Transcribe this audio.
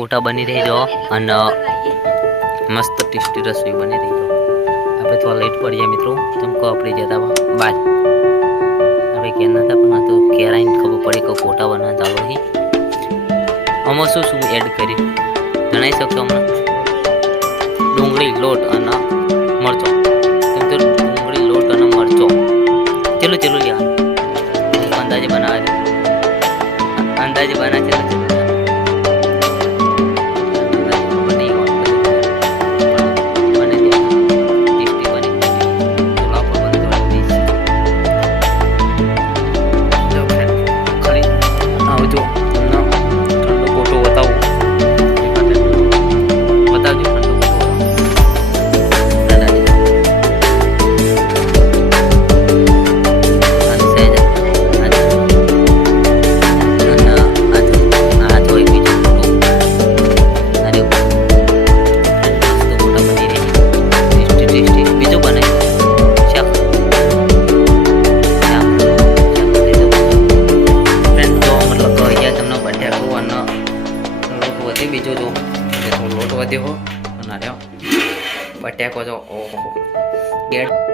quota બની રહી જો અને મસ્ત ટેસ્ટી રસોઈ બની રહી જો આપણે થોડા લેટ પડી જાય મિત્રો તેમ કહો આપણે જતા બાદ આપણે કે નતા પણ આ તો કેરાઈને ખબર પડી કે કોટા બનાવવા ચાલુ હી આમાં શું શું એડ કરી જણાવી શકશો હમણાં ડુંગળી લોટ અને મરચો તેમ તો ડુંગળી લોટ અને મરચો ચલો ચલો યાર અંદાજે બનાવે અંદાજે બના ચલો ચલો બીજો જો લોટ વધ્યો હો અને બટેકો જો ઓહો